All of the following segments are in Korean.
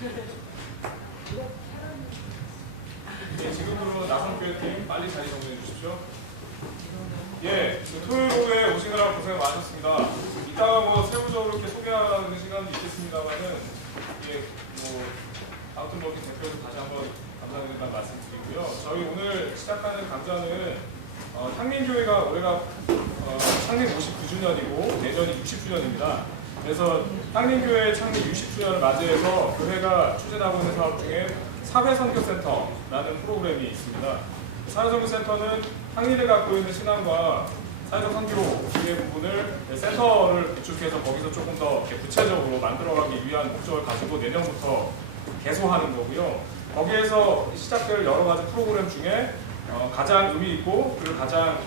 네, 지금부로 나성교회팀 빨리 자리 정리해 주십시오. 예, 토요일 오후에 오시느라 고생 많으셨습니다. 이따가 뭐 세부적으로 이렇게 소개하는 시간도 있겠습니다만은, 예, 뭐 아무튼 뭐 이렇게 대표에서 다시 한번 감사드린다는 말씀드리고요. 저희 오늘 시작하는 강좌는 향림교회가 올해가 창립 59주년이고 내년이 60주년입니다. 그래서 향림교회 창립 60주년을 맞이해서 교회가 추진하고 있는 사업 중에 사회선교센터라는 프로그램이 있습니다. 사회선교센터는 향리를 갖고 있는 신앙과 사회적 선교의 부분을 센터를 구축해서 거기서 조금 더 구체적으로 만들어가기 위한 목적을 가지고 내년부터 개소하는 거고요. 거기에서 시작될 여러 가지 프로그램 중에 가장 의미 있고 그리고 가장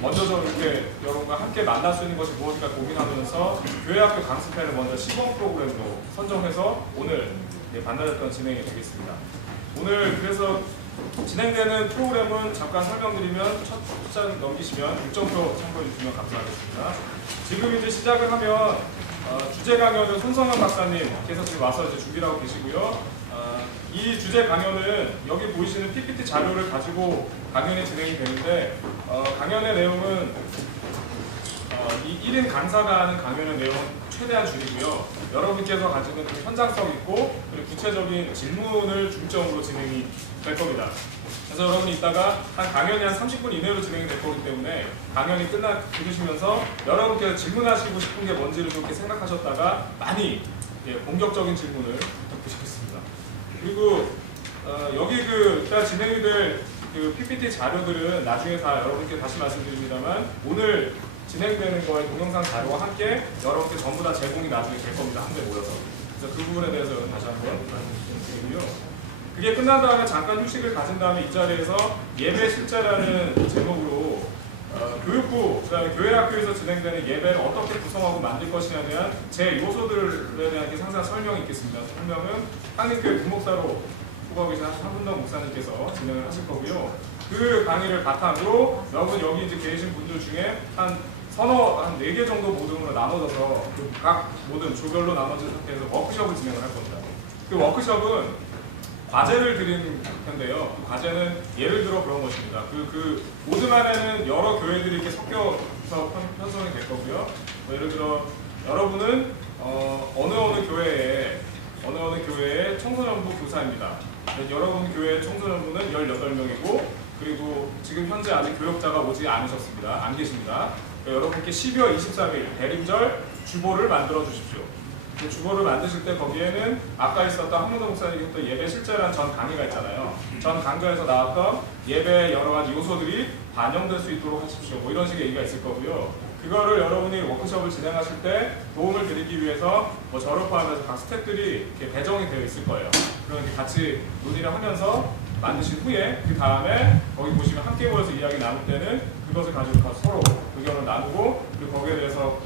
먼저 좀 이렇게 여러분과 함께 만날 수 있는 것이 무엇일까 고민하면서 교회학교 강습회를 먼저 시범 프로그램으로 선정해서 오늘 반나절 진행이 되겠습니다. 오늘 그래서 진행되는 프로그램은 잠깐 설명드리면 첫 장 넘기시면 6점표 참고해 주시면 감사하겠습니다. 지금 이제 시작을 하면 주제 강연은 손성현 박사님께서 지금 와서 이제 준비를 하고 계시고요. 이 주제 강연은 여기 보이시는 PPT 자료를 가지고 강연이 진행이 되는데 강연의 내용은 이 1인 강사가 하는 강연의 내용은 최대한 줄이고요. 여러분께서 가지고 있는 현장성 있고 그리고 구체적인 질문을 중점으로 진행이 될 겁니다. 그래서 여러분이 이따가 한 강연이 한 30분 이내로 진행이 될 거기 때문에 강연이 들으시면서 여러분께서 질문하시고 싶은 게 뭔지를 그렇게 생각하셨다가 많이 본격적인 질문을 부탁드리겠습니다. 그리고 여기 일단 진행이 될 PPT 자료들은 나중에 다 여러분께 다시 말씀드립니다만 오늘 진행되는 거에 동영상 자료와 함께 여러분께 전부 다 제공이 나중에 될 겁니다. 한데 모여서. 그래서 그 부분에 대해서 다시 한번 말씀드리고요. 그게 끝난 다음에 잠깐 휴식을 가진 다음에 이 자리에서 예배 실제라는 제목으로 교육부, 그다음에 교회학교에서 진행되는 예배를 어떻게 구성하고 만들 것이냐에 대한 제 요소들에 대한 상세한 설명이 있겠습니다. 설명은 향림교회 부목사로 후보하고 계신 한분덕 목사님께서 진행을 하실 거고요. 그 강의를 바탕으로 여러분 여기 이제 계신 분들 중에 한 4개 정도 모둠으로 나눠져서 각 모둠 조별로 나눠진 상태에서 워크숍을 진행을 할 겁니다. 그 워크숍은 과제를 드리는 텐데요. 그 과제는 예를 들어 그런 것입니다. 그 모둠 안에는 여러 교회들이 이렇게 섞여서 편성이 될 거고요. 예를 들어 여러분은 어느 교회의 청소년부 교사입니다. 여러분 교회의 청소년부는 18명이고 그리고 지금 현재 아직 교역자가 오지 않으셨습니다. 안 계십니다. 그러니까 여러분께 12월 23일 대림절 주보를 만들어 주십시오. 그 주보를 만드실 때 거기에는 아까 있었던 한문호 목사님이 했던 예배 실제라는 전 강의가 있잖아요. 전 강좌에서 나왔던 예배의 여러 가지 요소들이 반영될 수 있도록 하십시오. 뭐 이런 식의 얘기가 있을 거고요. 그거를 여러분이 워크숍을 진행하실 때 도움을 드리기 위해서 뭐 저를 포함해서 각 스태프들이 이렇게 배정이 되어 있을 거예요. 그럼 이렇게 같이 논의를 하면서 만드신 후에 그 다음에 거기 보시면 함께 모여서 이야기 나눌 때는 그것을 가지고 가서 서로 의견을 나누고 그리고 거기에 대해서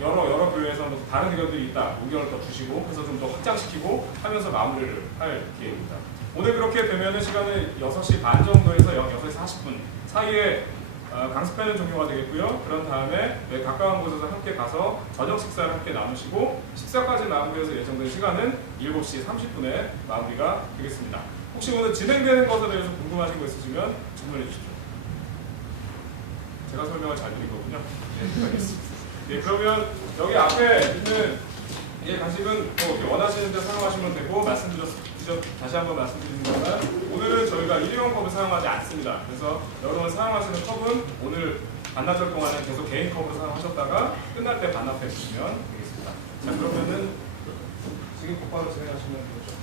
여러 교회에서 다른 의견들이 있다 의견을 더 주시고 그래서 좀 더 확장시키고 하면서 마무리를 할 계획입니다. 오늘 그렇게 되면 시간은 6시 반 정도에서 6시 40분 사이에 강습회는 종료가 되겠고요. 그런 다음에 가까운 곳에서 함께 가서 저녁 식사를 함께 나누시고 식사까지 마무리해서 예정된 시간은 7시 30분에 마무리가 되겠습니다. 혹시 오늘 진행되는 것에 대해서 궁금하신 거 있으시면 질문해 주십시오. 제가 설명을 잘 드린 거군요. 네, 알겠습니다. 네, 그러면 여기 앞에 있는 간식은 뭐 원하시는 데 사용하시면 되고 다시 한번 말씀드립니다만 오늘은 저희가 일회용 컵을 사용하지 않습니다. 그래서 여러분 사용하시는 컵은 오늘 반나절 동안은 계속 개인 컵으로 사용하셨다가 끝날 때 반납해 주시면 되겠습니다. 자 그러면은 지금 곧바로 진행하시면 되죠.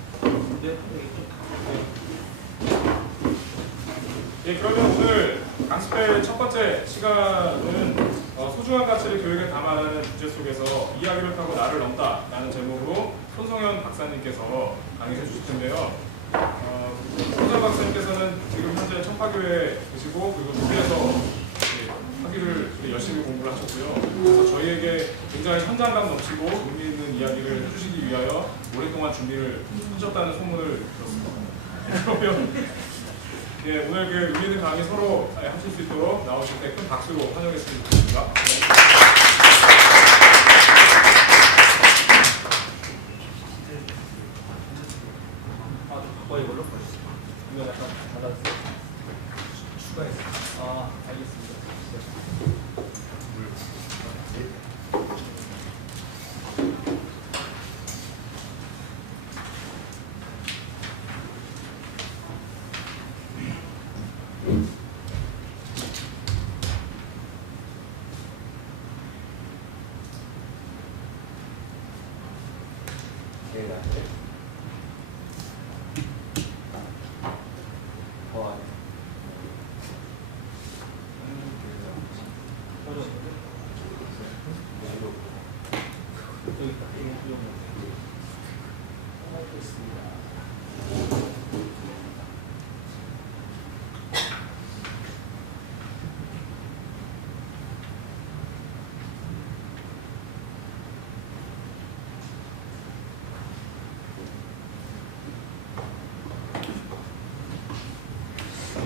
네, 그러면 오늘 강습회 첫 번째 시간은 소중한 가치를 교육에 담아라는 주제 속에서 이야기를 타고 나를 넘다 라는 제목으로 손성현 박사님께서 강의해 주실 텐데요. 손성현 박사님께서는 지금 현재 청파교회에 계시고 그리고 독일에서 학위를 열심히 공부를 하셨고요. 그래서 저희에게 굉장히 현장감 넘치고 의미 있는 이야기를 해주시기 위하여 오랫동안 준비를 하셨다는 소문을 들었습니다. 그러면 오늘 그 의미 있는 강의 서로 하실 수 있도록 나오실 때 큰 박수로 환영했으면 좋겠습니다. 이걸로 이거 약간 닫았어. 추가했어. 아, 알겠습니다.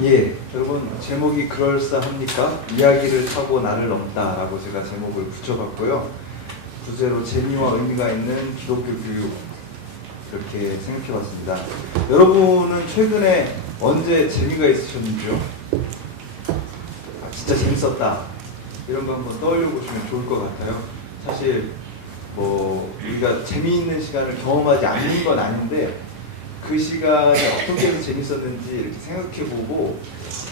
예, 여러분 제목이 그럴싸합니까? 이야기를 타고 나를 넘다라고 제가 제목을 붙여봤고요. 부제로 재미와 의미가 있는 기독교 교육 이렇게 생각해봤습니다. 여러분은 최근에 언제 재미가 있으셨는지요? 아, 진짜 재밌었다 이런 거 한번 떠올려 보시면 좋을 것 같아요. 사실 뭐 우리가 재미있는 시간을 경험하지 않는 건 아닌데 그 시간이 어떻게 해서 재밌었는지 이렇게 생각해보고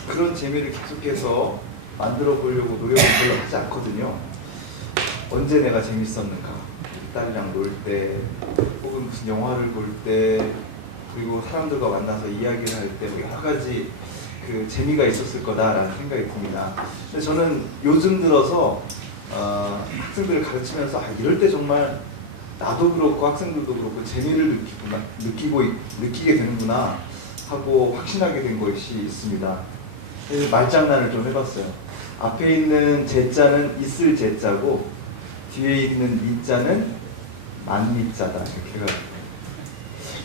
그런 재미를 계속해서 만들어 보려고 노력을 별로 하지 않거든요. 언제 내가 재밌었는가? 딸이랑 놀 때, 혹은 무슨 영화를 볼 때, 그리고 사람들과 만나서 이야기를 할 때 여러 가지 그 재미가 있었을 거다라는 생각이 듭니다. 근데 저는 요즘 들어서 학생들을 가르치면서 이럴 때 정말 나도 그렇고 학생들도 그렇고 재미를 느끼게 되는구나 하고 확신하게 된 것이 있습니다. 그래서 말장난을 좀 해봤어요. 앞에 있는 제자는 있을 제자고 뒤에 있는 이자는 만미자다 이렇게 해가지고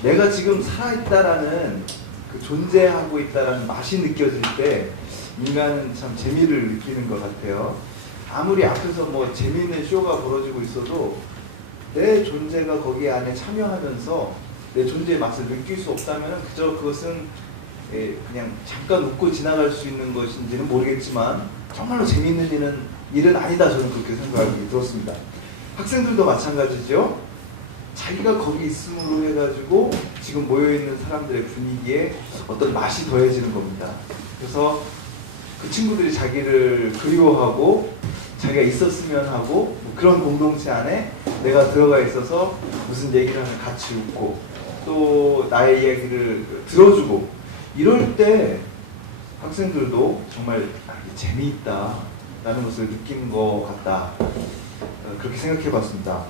내가 지금 살아있다라는 그 존재하고 있다라는 맛이 느껴질 때 인간은 참 재미를 느끼는 것 같아요. 아무리 앞에서 뭐 재미있는 쇼가 벌어지고 있어도 내 존재가 거기 안에 참여하면서 내 존재의 맛을 느낄 수 없다면 그저 그것은 그냥 잠깐 웃고 지나갈 수 있는 것인지는 모르겠지만 정말로 재미있는 일은 아니다 저는 그렇게 생각이 들었습니다. 학생들도 마찬가지죠. 자기가 거기 있음으로 해가지고 지금 모여있는 사람들의 분위기에 어떤 맛이 더해지는 겁니다. 그래서 그 친구들이 자기를 그리워하고 자기가 있었으면 하고 뭐 그런 공동체 안에 내가 들어가 있어서 무슨 얘기를 하면 같이 웃고 또 나의 이야기를 들어주고 이럴 때 학생들도 정말 이게 재미있다라는 것을 느끼는 것 같다 그렇게 생각해 봤습니다.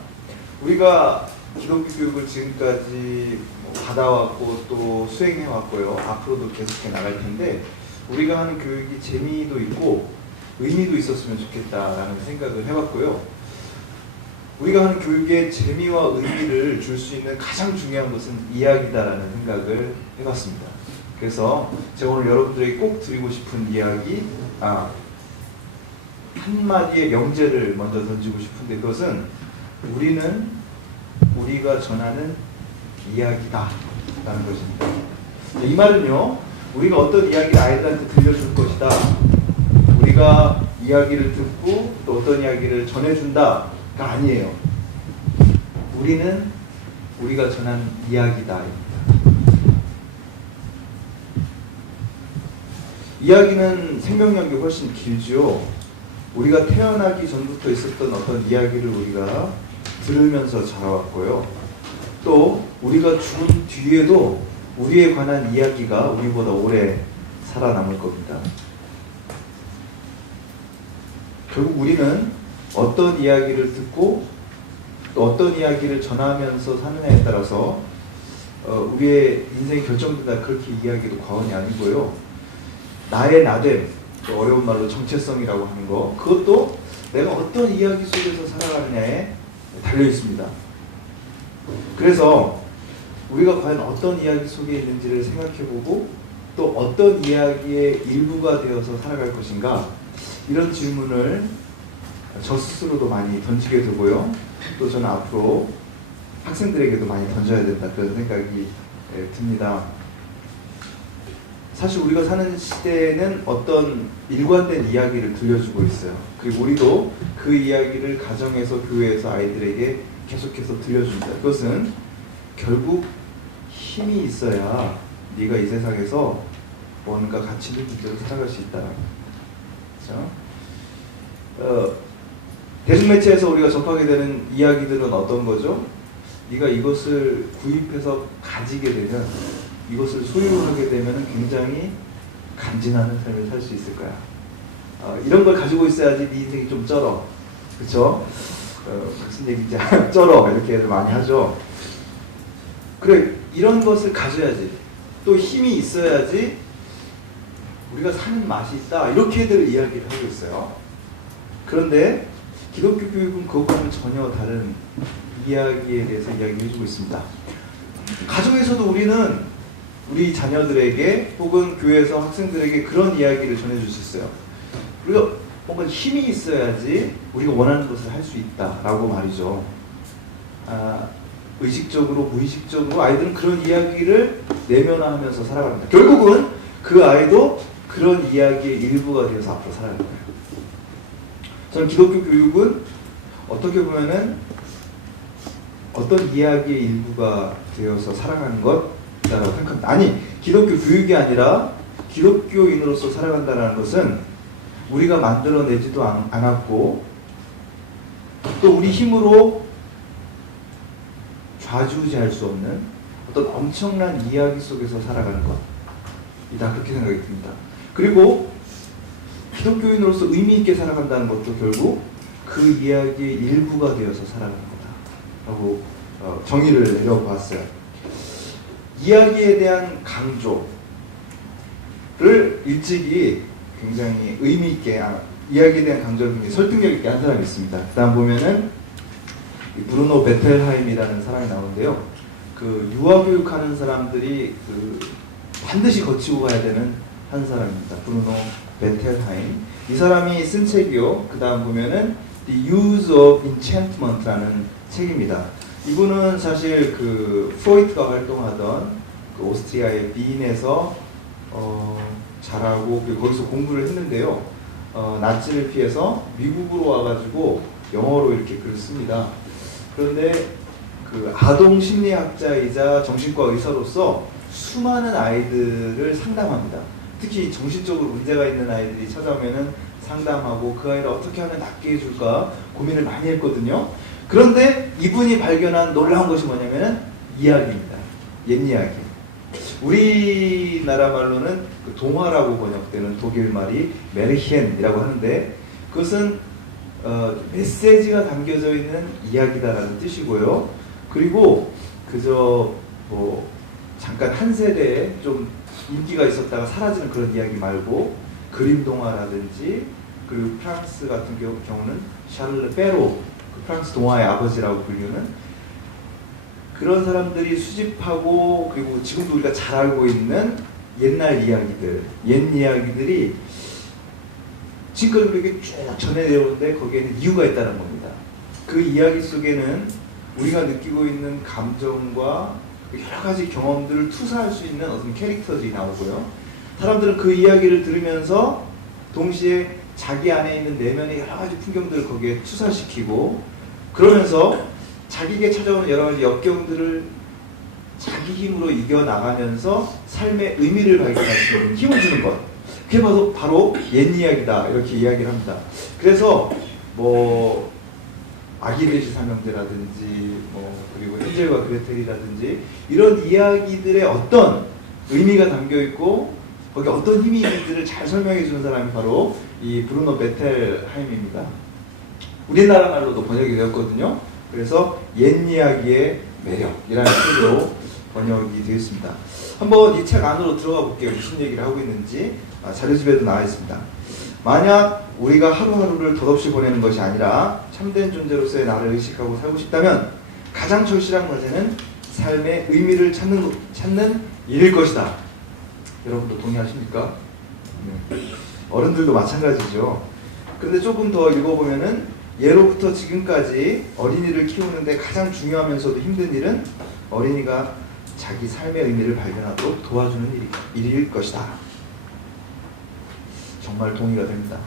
우리가 기독교 교육을 지금까지 받아왔고 또 수행해 왔고요. 앞으로도 계속해 나갈 텐데 우리가 하는 교육이 재미도 있고 의미도 있었으면 좋겠다라는 생각을 해봤고요. 우리가 하는 교육에 재미와 의미를 줄 수 있는 가장 중요한 것은 이야기다라는 생각을 해봤습니다. 그래서 제가 오늘 여러분들에게 꼭 드리고 싶은 이야기, 한마디의 명제를 먼저 던지고 싶은데 그것은 우리가 전하는 이야기다 라는 것입니다. 이 말은요, 우리가 어떤 이야기를 아이들한테 들려줄 것이다, 우리가 이야기를 듣고 또 어떤 이야기를 전해준다가 아니에요. 우리는 우리가 전한 이야기다. 이야기는 생명력이 훨씬 길지요. 우리가 태어나기 전부터 있었던 어떤 이야기를 우리가 들으면서 자라왔고요. 또 우리가 죽은 뒤에도 우리에 관한 이야기가 우리보다 오래 살아남을 겁니다. 결국 우리는 어떤 이야기를 듣고 또 어떤 이야기를 전하면서 사느냐에 따라서 우리의 인생이 결정된다 그렇게 이야기도 과언이 아니고요. 나의 나됨, 또 어려운 말로 정체성이라고 하는 거, 그것도 내가 어떤 이야기 속에서 살아가느냐에 달려 있습니다. 그래서 우리가 과연 어떤 이야기 속에 있는지를 생각해보고 또 어떤 이야기의 일부가 되어서 살아갈 것인가, 이런 질문을 저 스스로도 많이 던지게 되고요. 또 저는 앞으로 학생들에게도 많이 던져야 된다 그런 생각이 듭니다. 사실 우리가 사는 시대에는 어떤 일관된 이야기를 들려주고 있어요. 그리고 우리도 그 이야기를 가정에서, 교회에서 아이들에게 계속해서 들려준다. 그것은 결국 힘이 있어야 네가 이 세상에서 뭔가 가치 있는 존재로 살아갈 수 있다라고. 그렇죠? 대중매체에서 우리가 접하게 되는 이야기들은 어떤 거죠? 네가 이것을 구입해서 가지게 되면, 이것을 소유하게 되면 굉장히 간지나는 삶을 살 수 있을 거야. 이런 걸 가지고 있어야지 네 인생이 좀 쩔어. 그렇죠? 무슨 얘기인지 쩔어. 이렇게 많이 하죠. 그래, 이런 것을 가져야지. 또 힘이 있어야지 우리가 사는 맛이 있다. 이렇게들 이야기를 하고 있어요. 그런데 기독교 교육은 그것과는 전혀 다른 이야기에 대해서 이야기를 해주고 있습니다. 가정에서도 우리는 우리 자녀들에게 혹은 교회에서 학생들에게 그런 이야기를 전해줄 수 있어요. 우리가 뭔가 힘이 있어야지 우리가 원하는 것을 할 수 있다라고 말이죠. 의식적으로 무의식적으로 아이들은 그런 이야기를 내면화하면서 살아갑니다. 결국은 그 아이도 그런 이야기의 일부가 되어서 앞으로 살아갈 거예요. 저는 기독교 교육은 어떻게 보면은 어떤 이야기의 일부가 되어서 살아가는 것이라고 생각합니다. 아니, 기독교 교육이 아니라 기독교인으로서 살아간다는 것은 우리가 만들어내지도 않았고 또 우리 힘으로 좌지우지할 수 없는 어떤 엄청난 이야기 속에서 살아가는 것이다, 그렇게 생각이 듭니다. 그리고 기독교인으로서 의미 있게 살아간다는 것도 결국 그 이야기의 일부가 되어서 살아가는 거다라고 정의를 내려보았어요. 이야기에 대한 강조를 일찍이 굉장히 의미 있게, 이야기에 대한 강조를 굉장히 설득력 있게 한 사람이 있습니다. 그 다음 보면은 브루노 베텔하임이라는 사람이 나오는데요. 그 유아교육하는 사람들이 반드시 거치고 가야 되는 한 사람입니다. 브루노 베텔하임. 이 사람이 쓴 책이요. 그 다음 보면은 The Use of Enchantment라는 책입니다. 이분은 사실 프로이트가 활동하던 오스트리아의 빈에서 자라고 거기서 공부를 했는데요. 나치를 피해서 미국으로 와가지고 영어로 이렇게 글을 씁니다. 그런데 아동 심리학자이자 정신과 의사로서 수많은 아이들을 상담합니다. 특히 정신적으로 문제가 있는 아이들이 찾아오면은 상담하고 그 아이를 어떻게 하면 낫게 해줄까 고민을 많이 했거든요. 그런데 이분이 발견한 놀라운 것이 뭐냐면은 이야기입니다. 옛 이야기. 우리나라 말로는 동화라고 번역되는 독일 말이 메르헨이라고 하는데 그것은 메시지가 담겨져 있는 이야기다라는 뜻이고요. 그리고 그저 잠깐 한 세대에 좀 인기가 있었다가 사라지는 그런 이야기 말고 그림 동화라든지, 그리고 프랑스 같은 경우는 샤를르 페로, 프랑스 동화의 아버지라고 불리는 그런 사람들이 수집하고, 그리고 지금도 우리가 잘 알고 있는 옛날 이야기들, 옛 이야기들이 지금까지 우리에게 쭉 전해내오는데 거기에는 이유가 있다는 겁니다. 그 이야기 속에는 우리가 느끼고 있는 감정과 여러 가지 경험들을 투사할 수 있는 어떤 캐릭터들이 나오고요. 사람들은 그 이야기를 들으면서 동시에 자기 안에 있는 내면의 여러 가지 풍경들을 거기에 투사시키고, 그러면서 자기에게 찾아오는 여러 가지 역경들을 자기 힘으로 이겨나가면서 삶의 의미를 발견할 수 있는 힘을 주는 것. 그게 바로 옛 이야기다, 이렇게 이야기를 합니다. 그래서 아기레시 삼형제라든지 그리고 헨젤과 그레텔이라든지 이런 이야기들의 어떤 의미가 담겨 있고 거기에 어떤 힘이 있는지를 잘 설명해 주는 사람이 바로 이 브루노 베텔하임입니다. 우리나라 말로도 번역이 되었거든요. 그래서 옛 이야기의 매력이라는 책으로 번역이 되었습니다. 한번 이 책 안으로 들어가 볼게요. 무슨 얘기를 하고 있는지. 자료집에도 나와 있습니다. 만약 우리가 하루하루를 덧없이 보내는 것이 아니라 참된 존재로서의 나를 의식하고 살고 싶다면 가장 절실한 과제는 삶의 의미를 찾는 일일 것이다. 여러분도 동의하십니까? 네. 어른들도 마찬가지죠. 그런데 조금 더 읽어보면은 예로부터 지금까지 어린이를 키우는데 가장 중요하면서도 힘든 일은 어린이가 자기 삶의 의미를 발견하도록 도와주는 일일 것이다. 정말 동의가 됩니다.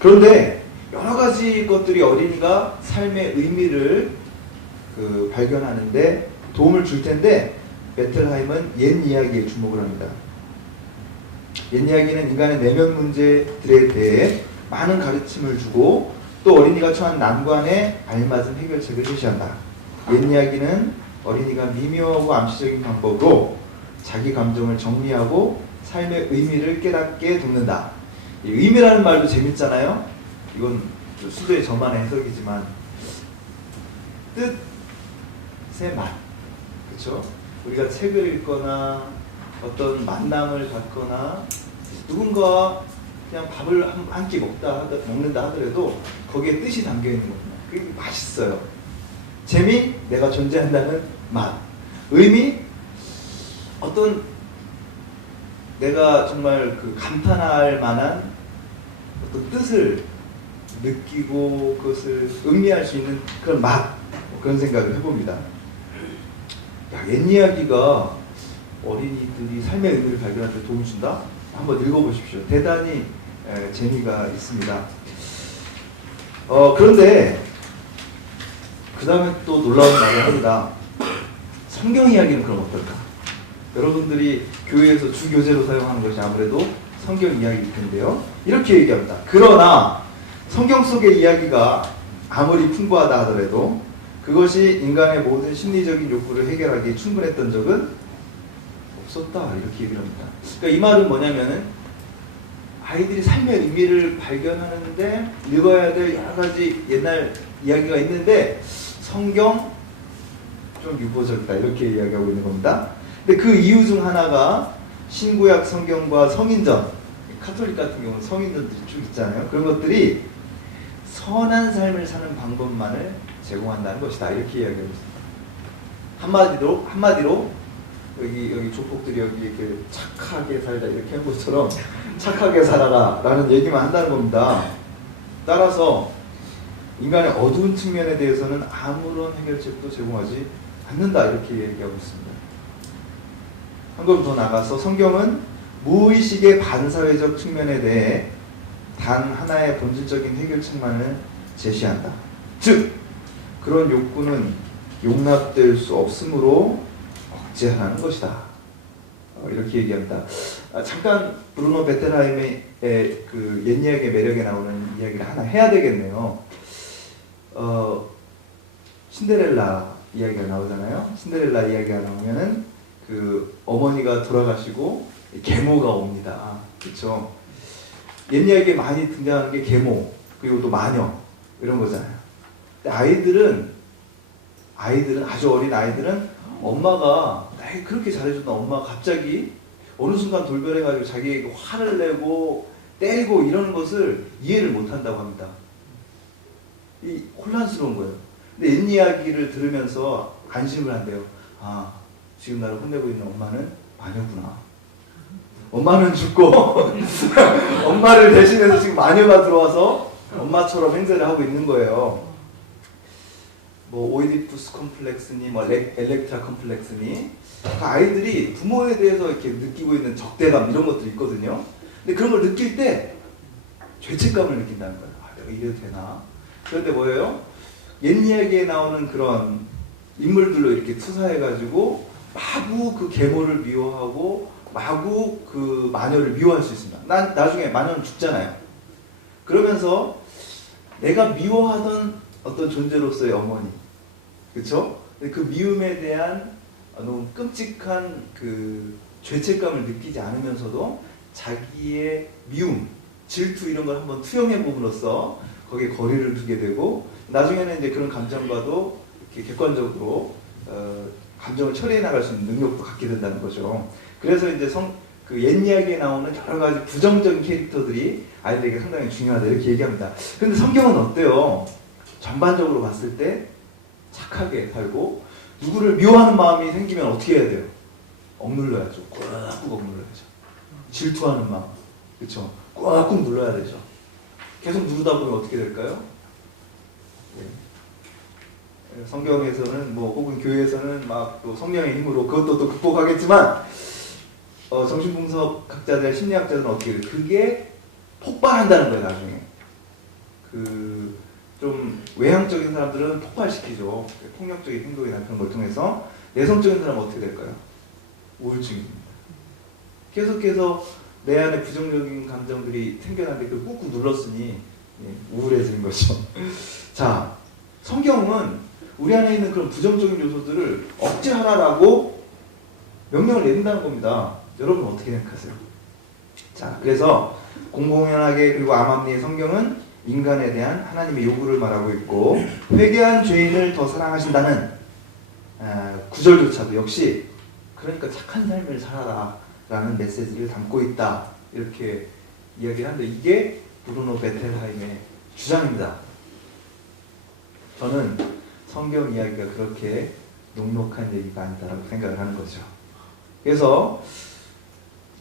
그런데 여러 가지 것들이 어린이가 삶의 의미를 발견하는데 도움을 줄 텐데 베텔하임은 옛 이야기에 주목을 합니다. 옛 이야기는 인간의 내면 문제들에 대해 많은 가르침을 주고 또 어린이가 처한 난관에 알맞은 해결책을 제시한다. 옛 이야기는 어린이가 미묘하고 암시적인 방법으로 자기 감정을 정리하고 삶의 의미를 깨닫게 돕는다. 이 의미라는 말도 재밌잖아요. 이건 수도의 저만의 해석이지만 뜻의 맛, 그렇죠? 우리가 책을 읽거나 어떤 만남을 갖거나 누군가 그냥 밥을 한 끼 먹는다 하더라도 거기에 뜻이 담겨 있는 겁니다. 그게 맛있어요. 재미, 내가 존재한다는 맛. 의미, 어떤 내가 정말 감탄할 만한 어떤 뜻을 느끼고 그것을 음미할 수 있는 그런 맛, 그런 생각을 해봅니다. 야, 옛 이야기가 어린이들이 삶의 의미를 발견할 때 도움을 준다? 한번 읽어보십시오. 대단히 재미가 있습니다. 그런데 그 다음에 또 놀라운 말을 합니다. 성경 이야기는 그럼 어떨까? 여러분들이 교회에서 주교재로 사용하는 것이 아무래도 성경 이야기일 텐데요. 이렇게 얘기합니다. 그러나 성경 속의 이야기가 아무리 풍부하다 하더라도 그것이 인간의 모든 심리적인 욕구를 해결하기에 충분했던 적은 없었다. 이렇게 얘기를 합니다. 그러니까 이 말은 뭐냐면은 아이들이 삶의 의미를 발견하는데 읽어야 될 여러 가지 옛날 이야기가 있는데 성경 좀 유보적이다. 이렇게 이야기하고 있는 겁니다. 근데 그 이유 중 하나가 신구약 성경과 성인전, 카톨릭 같은 경우는 성인전들이 쭉 있잖아요. 그런 것들이 선한 삶을 사는 방법만을 제공한다는 것이다. 이렇게 이야기하고 있습니다. 한마디로 여기 조폭들이 여기 이렇게 착하게 살자 이렇게 한 것처럼 착하게 살아라 라는 얘기만 한다는 겁니다. 따라서 인간의 어두운 측면에 대해서는 아무런 해결책도 제공하지 않는다. 이렇게 얘기하고 있습니다. 한 걸음 더 나가서 성경은 무의식의 반사회적 측면에 대해 단 하나의 본질적인 해결책만을 제시한다. 즉 그런 욕구는 용납될 수 없으므로 억제하는 것이다. 이렇게 얘기합니다. 잠깐 브루노 베텔하임의 그 옛 이야기의 매력에 나오는 이야기를 하나 해야 되겠네요. 신데렐라 이야기가 나오잖아요. 신데렐라 이야기가 나오면은 그 어머니가 돌아가시고 계모가 옵니다. 그렇죠? 옛 이야기에 많이 등장하는 게 계모 그리고 또 마녀 이런 거잖아요. 근데 아이들은 아주 어린 아이들은 엄마가 나에게 그렇게 잘해줬던 엄마가 갑자기 어느 순간 돌변해가지고 자기에게 화를 내고 때리고 이러는 것을 이해를 못한다고 합니다. 이 혼란스러운 거예요. 근데 옛 이야기를 들으면서 안심을 한대요. 아, 지금 나를 혼내고 있는 엄마는 마녀구나. 엄마는 죽고 엄마를 대신해서 지금 마녀가 들어와서 엄마처럼 행세를 하고 있는 거예요. 뭐 오이디푸스 컴플렉스니 뭐 엘렉트라 컴플렉스니 그 아이들이 부모에 대해서 이렇게 느끼고 있는 적대감 이런 것들이 있거든요. 근데 그런 걸 느낄 때 죄책감을 느낀다는 거예요. 아, 내가 이래도 되나? 그럴 때 뭐예요? 옛 이야기에 나오는 그런 인물들로 이렇게 투사해가지고 마구 그 계모를 미워하고 마구 그 마녀를 미워할 수 있습니다. 나중에 마녀는 죽잖아요. 그러면서 내가 미워하던 어떤 존재로서의 어머니, 그렇죠? 그 미움에 대한 너무 끔찍한 그 죄책감을 느끼지 않으면서도 자기의 미움, 질투 이런 걸 한번 투영해 봄으로써 거기에 거리를 두게 되고 나중에는 이제 그런 감정과도 이렇게 객관적으로 감정을 처리해 나갈 수 있는 능력도 갖게 된다는 거죠. 그래서 이제 그 옛 이야기에 나오는 여러 가지 부정적인 캐릭터들이 아이들에게 상당히 중요하다 이렇게 얘기합니다. 근데 성경은 어때요? 전반적으로 봤을 때 착하게 살고 누구를 미워하는 마음이 생기면 어떻게 해야 돼요? 억눌러야죠. 꾹꾹 억눌러야죠. 질투하는 마음, 그렇죠? 꾹꾹 눌러야 되죠. 계속 누르다 보면 어떻게 될까요? 네. 성경에서는 뭐 혹은 교회에서는 막 또 성령의 힘으로 그것도 또 극복하겠지만 정신분석학자들, 심리학자들은 어떻게 해요? 그게 폭발한다는 거예요, 나중에. 좀 외향적인 사람들은 폭발시키죠. 폭력적인 행동이나 그런 걸 통해서. 내성적인 사람은 어떻게 될까요? 우울증입니다. 계속해서 내 안에 부정적인 감정들이 생겨나는데 그걸 꾹꾹 눌렀으니 우울해지는 거죠. 자, 성경은 우리 안에 있는 그런 부정적인 요소들을 억제하라라고 명령을 내린다는 겁니다. 여러분 어떻게 생각하세요? 자, 그래서 공공연하게 그리고 암암리의 성경은 인간에 대한 하나님의 요구를 말하고 있고 회개한 죄인을 더 사랑하신다는 구절조차도 역시 그러니까 착한 삶을 살아라 라는 메시지를 담고 있다 이렇게 이야기를 하는데 이게 브루노 베텔하임의 주장입니다. 저는 성경 이야기가 그렇게 녹록한 얘기가 아니다라고 생각을 하는 거죠. 그래서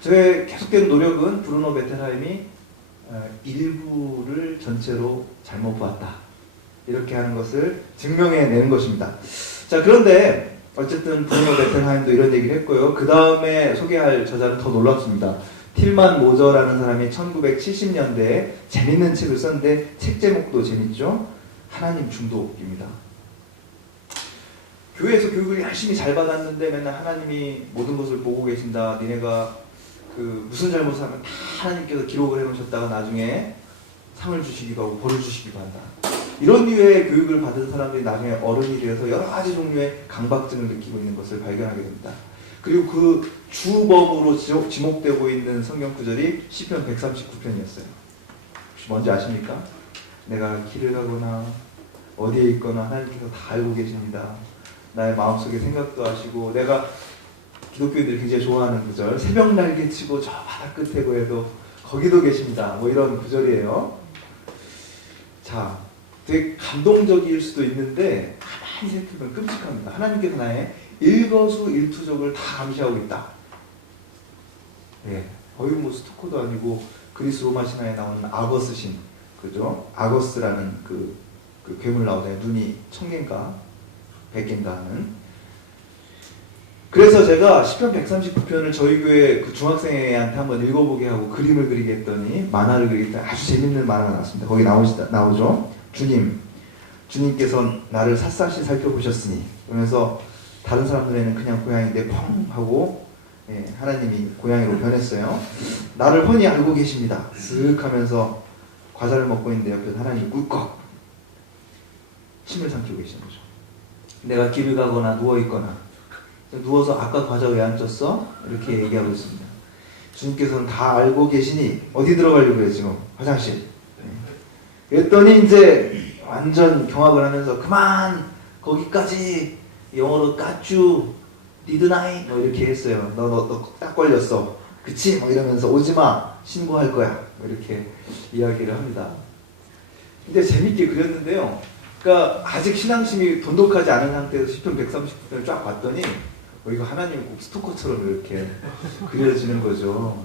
저의 계속된 노력은 브루노 베텔하임이 일부를 전체로 잘못 보았다 이렇게 하는 것을 증명해내는 것입니다. 자, 그런데 어쨌든 브루노 베텔하임도 이런 얘기를 했고요. 그 다음에 소개할 저자는 더 놀랍습니다. 틸만 모저라는 사람이 1970년대에 재밌는 책을 썼는데 책 제목도 재밌죠? 하나님 중독입니다. 교회에서 교육을 열심히 잘 받았는데 맨날 하나님이 모든 것을 보고 계신다. 니네가 무슨 잘못을 하면 다 하나님께서 기록을 해놓으셨다가 나중에 상을 주시기도 하고 벌을 주시기도 한다. 이런 류의 교육을 받은 사람들이 나중에 어른이 되어서 여러 가지 종류의 강박증을 느끼고 있는 것을 발견하게 됩니다. 그리고 그 주범으로 지목되고 있는 성경 구절이 시편 139편이었어요. 혹시 뭔지 아십니까? 내가 길을 가거나 어디에 있거나 하나님께서 다 알고 계십니다. 나의 마음속에 생각도 아시고 내가 기독교인들이 굉장히 좋아하는 구절 새벽 날개치고 저 바다 끝에 고해도 거기도 계십니다. 뭐 이런 구절이에요. 자, 되게 감동적일 수도 있는데 가만히 생각해보면 끔찍합니다. 하나님께서 나의 일거수일투족을 다 감시하고 있다. 예, 거의 뭐 스토커도 아니고 그리스 로마 신화에 나오는 아거스 신, 그죠? 아거스라는 그 괴물 나오잖아요. 눈이 1000개인가 100개인가 하는. 그래서 제가 시편 139편을 저희 교회 그 중학생한테 한번 읽어보게 하고 그림을 그리게 했더니 만화를 그리게 했더니 아주 재밌는 만화가 나왔습니다. 거기 나오죠. 주님께서 나를 샅샅이 살펴보셨으니 그러면서 다른 사람들에는 그냥 고양이인데 펑 하고 하나님이 고양이로 변했어요. 나를 훤히 알고 계십니다. 쓱 하면서 과자를 먹고 있는데 옆에서 하나님이 꿀꺽 침을 삼키고 계시는 거죠. 내가 길을 가거나 누워있거나 누워서 아까 과자 왜 안 쪘어? 이렇게 얘기하고 있습니다. 주님께서는 다 알고 계시니 어디 들어가려고 그래요 지금? 화장실. 그랬더니 이제 완전 경악을 하면서 그만 거기까지 영어로 까쭈 리드나이 뭐 이렇게 했어요. 너 딱 걸렸어. 그치? 뭐 이러면서 오지마 신고할 거야. 뭐 이렇게 이야기를 합니다. 근데 재밌게 그렸는데요. 그러니까 아직 신앙심이 돈독하지 않은 상태에서 시편 139편을 쫙 봤더니 이거 하나님이 꼭 스토커처럼 이렇게 그려지는 거죠.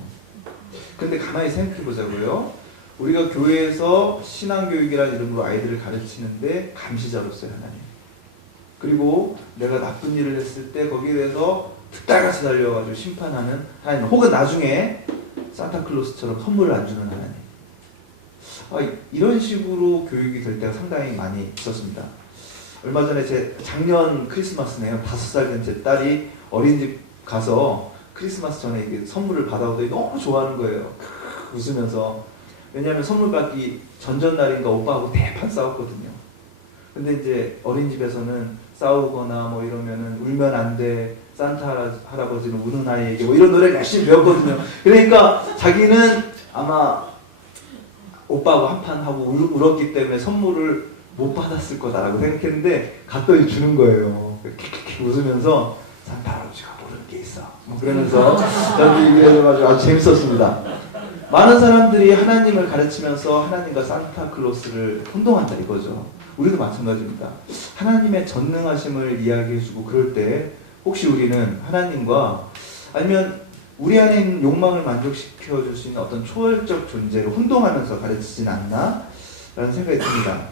근데 가만히 생각해 보자고요. 우리가 교회에서 신앙교육이라는 이름으로 아이들을 가르치는데 감시자로서의 하나님. 그리고 내가 나쁜 일을 했을 때 거기에 대해서 특달같이 달려가지고 심판하는 하나님. 혹은 나중에 산타클로스처럼 선물을 안 주는 하나님. 이런 식으로 교육이 될 때가 상당히 많이 있었습니다. 얼마 전에 제 작년 크리스마스네요. 5살 된 제 딸이 어린이집 가서 크리스마스 전에 이게 선물을 받아오더니 너무 좋아하는 거예요. 웃으면서. 왜냐하면 선물 받기 전전날인가 오빠하고 대판 싸웠거든요. 근데 이제 어린이집에서는 싸우거나 뭐 이러면은 울면 안 돼. 산타 할아버지는 우는 아이에게 뭐 이런 노래를 열심히 배웠거든요. 그러니까 자기는 아마 오빠하고 한판 하고 울었기 때문에 선물을 못 받았을 거다라고 생각했는데 갔더니 주는 거예요. 킥킥킥 웃으면서 산타 할아버지가 모르는 게 있어. 뭐 그러면서 여기 그래가지고 아주 재밌었습니다. 많은 사람들이 하나님을 가르치면서 하나님과 산타클로스를 혼동한다 이거죠. 우리도 마찬가지입니다. 하나님의 전능하심을 이야기해주고 그럴 때 혹시 우리는 하나님과 아니면 우리 안에 있는 욕망을 만족시켜줄 수 있는 어떤 초월적 존재를 혼동하면서 가르치진 않나? 라는 생각이 듭니다.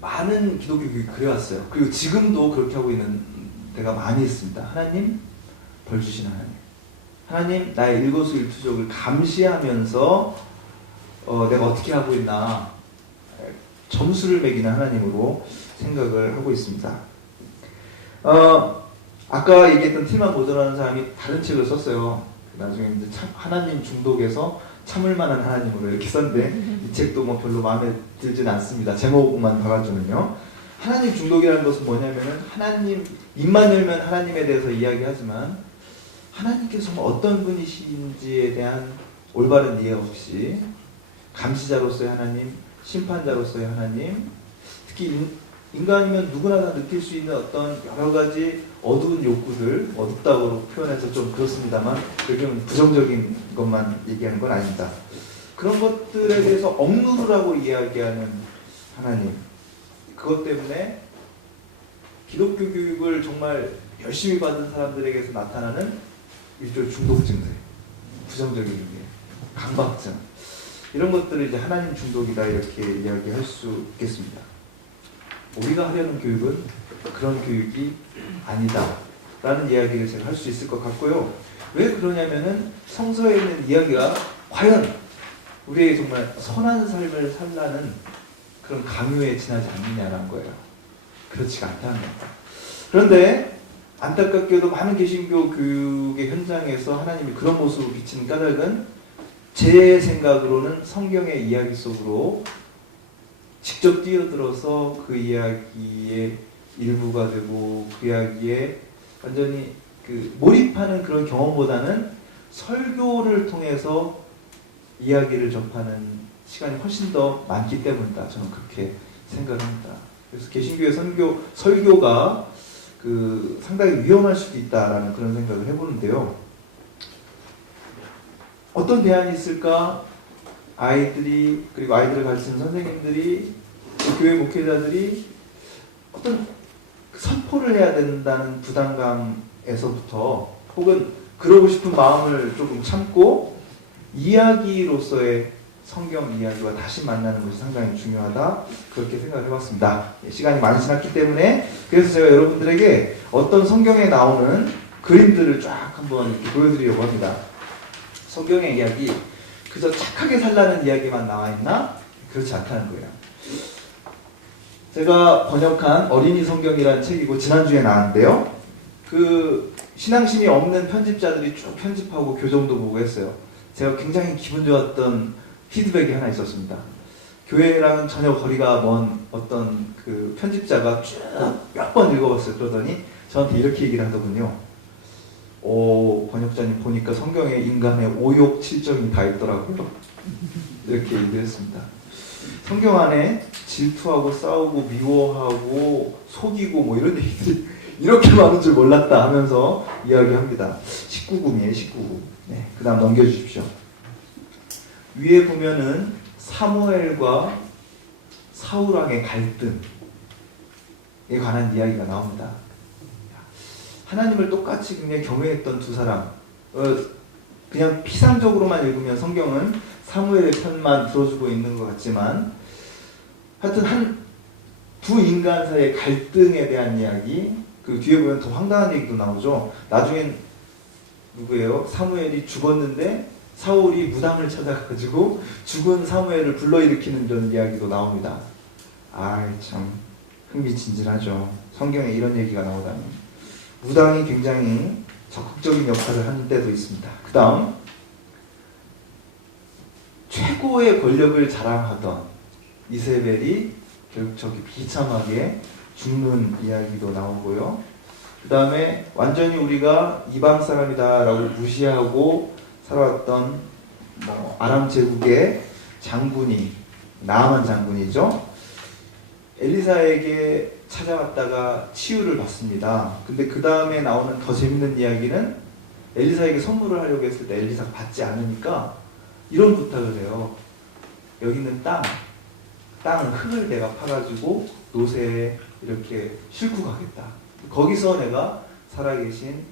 많은 기독교 교육이 그래왔어요. 그리고 지금도 그렇게 하고 있는 데가 많이 있습니다. 하나님, 벌 주시는 하나님. 하나님 나의 일거수일투족을 감시하면서 내가 어떻게 하고 있나 점수를 매기는 하나님으로 생각을 하고 있습니다. 아까 얘기했던 틸만 보더라는 사람이 다른 책을 썼어요. 나중에 이제 하나님 중독에서 참을 만한 하나님으로 이렇게 썼는데 이 책도 뭐 별로 마음에 들지는 않습니다. 제목만 봐가지고는요. 하나님 중독이라는 것은 뭐냐면은 하나님 입만 열면 하나님에 대해서 이야기하지만 하나님께서 어떤 분이신지에 대한 올바른 이해 없이 감시자로서의 하나님, 심판자로서의 하나님, 특히 인간이면 누구나 다 느낄 수 있는 어떤 여러 가지 어두운 욕구들, 어둡다고 표현해서 좀 그렇습니다만 여기는 부정적인 것만 얘기하는 건 아닙니다. 그런 것들에 대해서 억누르라고 이야기하는 하나님, 그것 때문에 기독교 교육을 정말 열심히 받은 사람들에게서 나타나는 일종의 중독증들, 부정적인 게, 강박증, 이런 것들을 이제 하나님 중독이다 이렇게 이야기할 수 있겠습니다. 우리가 하려는 교육은 그런 교육이 아니다 라는 이야기를 제가 할 수 있을 것 같고요. 왜 그러냐면은 성서에 있는 이야기가 과연 우리의 정말 선한 삶을 살라는 그런 강요에 지나지 않느냐라는 거예요. 그렇지가 않다는 겁니다. 그런데 안타깝게도 많은 개신교 교육의 현장에서 하나님이 그런 모습을 비치는 까닭은 제 생각으로는 성경의 이야기 속으로 직접 뛰어들어서 그 이야기의 일부가 되고 그 이야기에 완전히 몰입하는 그런 경험보다는 설교를 통해서 이야기를 접하는 시간이 훨씬 더 많기 때문이다. 저는 그렇게 생각을 합니다. 그래서 개신교의 설교가 상당히 위험할 수도 있다라는 그런 생각을 해보는데요. 어떤 대안이 있을까? 아이들이, 그리고 아이들을 가르치는 선생님들이, 교회 목회자들이 어떤 선포를 해야 된다는 부담감에서부터 혹은 그러고 싶은 마음을 조금 참고 이야기로서의 성경 이야기와 다시 만나는 것이 상당히 중요하다, 그렇게 생각을 해봤습니다. 시간이 많이 지났기 때문에 그래서 제가 여러분들에게 어떤 성경에 나오는 그림들을 쫙 한번 이렇게 보여드리려고 합니다. 성경의 이야기, 그저 착하게 살라는 이야기만 나와 있나? 그렇지 않다는 거예요. 제가 번역한 어린이 성경이라는 책이고 지난주에 나왔는데요. 신앙심이 없는 편집자들이 쭉 편집하고 교정도 보고 했어요. 제가 굉장히 기분 좋았던 피드백이 하나 있었습니다. 교회랑은 전혀 거리가 먼 어떤 편집자가 쭉 몇 번 읽어봤어요. 그러더니 저한테 이렇게 얘기를 하더군요. 번역자님 보니까 성경에 인간의 5욕 7정이 다 있더라고요. 이렇게 얘기를 했습니다. 성경 안에 질투하고 싸우고 미워하고 속이고 뭐 이런 얘기들이 이렇게 많은 줄 몰랐다 하면서 이야기합니다. 19금이에요. 19금. 네, 그 다음 넘겨주십시오. 위에 보면은 사무엘과 사울왕의 갈등에 관한 이야기가 나옵니다. 하나님을 똑같이 굉장히 경외했던 두 사람, 그냥 피상적으로만 읽으면 성경은 사무엘의 편만 들어주고 있는 것 같지만 하여튼 두 인간 사이의 갈등에 대한 이야기, 그 뒤에 보면 더 황당한 얘기도 나오죠. 나중엔 누구예요? 사무엘이 죽었는데 사울이 무당을 찾아가지고 죽은 사무엘을 불러일으키는 그런 이야기도 나옵니다. 참 흥미진진하죠. 성경에 이런 얘기가 나오다니. 무당이 굉장히 적극적인 역할을 하는 때도 있습니다. 그 다음, 최고의 권력을 자랑하던 이세벨이 결국 저기 비참하게 죽는 이야기도 나오고요. 그 다음에 완전히 우리가 이방 사람이다라고 무시하고 살아왔던 아람 제국의 장군이, 나아만 장군이죠. 엘리사에게 찾아왔다가 치유를 받습니다. 근데 그 다음에 나오는 더 재밌는 이야기는 엘리사에게 선물을 하려고 했을 때 엘리사가 받지 않으니까 이런 부탁을 해요. 여기 있는 땅은 흙을 내가 파가지고 노새에 이렇게 싣고 가겠다. 거기서 내가 살아계신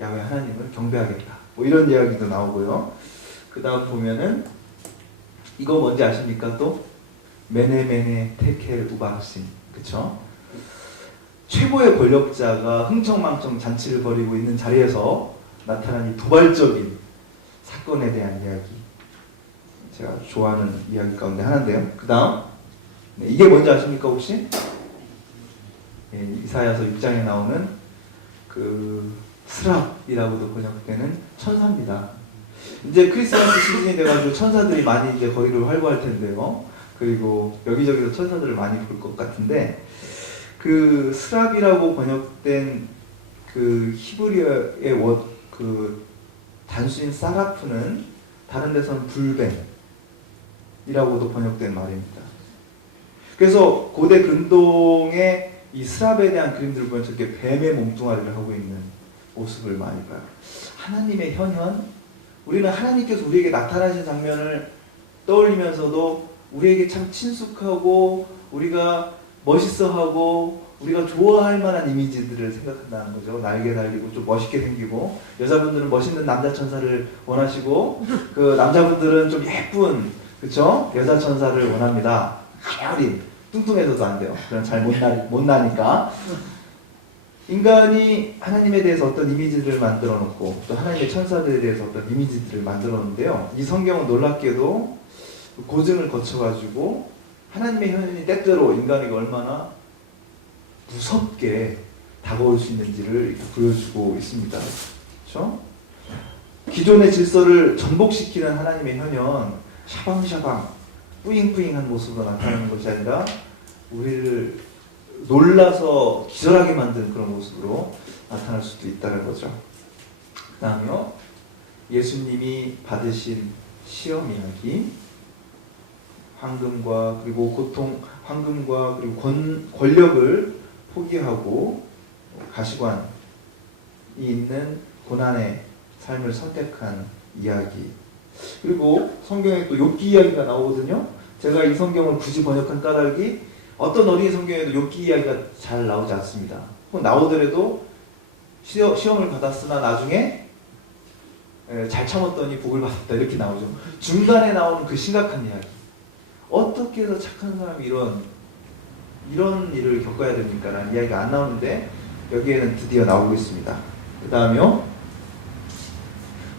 야훼 하나님을 경배하겠다. 뭐 이런 이야기도 나오고요. 그 다음 보면은 이거 뭔지 아십니까? 또 메네메네 테켈 우바르신, 그쵸? 최고의 권력자가 흥청망청 잔치를 벌이고 있는 자리에서 나타난 이 도발적인 사건에 대한 이야기, 제가 아주 좋아하는 이야기 가운데 하나인데요. 그 다음, 네, 이게 뭔지 아십니까 혹시? 예, 이사야서 6장에 나오는 그 스랍이라고도 번역되는 천사입니다. 이제 크리스마스 시즌이 돼가지고 천사들이 많이 이제 거리를 활보할 텐데요. 그리고 여기저기서 천사들을 많이 볼 것 같은데, 그 스랍이라고 번역된 그 히브리어의 그 단수인 사라프는 다른 데서는 불뱀이라고도 번역된 말입니다. 그래서 고대 근동의 이 스랍에 대한 그림들을 보면 저렇게 뱀의 몸뚱아리를 하고 있는 모습을 많이 봐요. 하나님의 현현, 우리는 하나님께서 우리에게 나타나신 장면을 떠올리면서도 우리에게 참 친숙하고 우리가 멋있어하고 우리가 좋아할 만한 이미지들을 생각한다는 거죠. 날개 달리고 좀 멋있게 생기고, 여자분들은 멋있는 남자 천사를 원하시고, 그 남자분들은 좀 예쁜, 그쵸? 여자 천사를 원합니다. 아무리 뚱뚱해서도 안 돼요. 그럼 잘 못 나니까. 인간이 하나님에 대해서 어떤 이미지들을 만들어 놓고 또 하나님의 천사들에 대해서 어떤 이미지들을 만들어 놓는데요. 이 성경은 놀랍게도 고증을 거쳐가지고 하나님의 현현이 때때로 인간에게 얼마나 무섭게 다가올 수 있는지를 이렇게 보여주고 있습니다. 그렇죠? 기존의 질서를 전복시키는 하나님의 현현, 샤방샤방, 뿌잉뿌잉한 모습으로 나타나는 것이 아니라 우리를 놀라서 기절하게 만드는 그런 모습으로 나타날 수도 있다는 거죠. 그 다음에요, 예수님이 받으신 시험 이야기, 황금과 그리고 고통, 황금과 그리고 권력을 포기하고 가시관이 있는 고난의 삶을 선택한 이야기. 그리고 성경에 또 욥기 이야기가 나오거든요. 제가 이 성경을 굳이 번역한 까닭이, 어떤 어린이 성경에도 욥기 이야기가 잘 나오지 않습니다. 나오더라도 시험을 받았으나 나중에 잘 참았더니 복을 받았다 이렇게 나오죠. 중간에 나오는 그 심각한 이야기, 어떻게 해서 착한 사람이 이런 일을 겪어야 됩니까? 라는 이야기가 안 나오는데 여기에는 드디어 나오고 있습니다. 그 다음에요,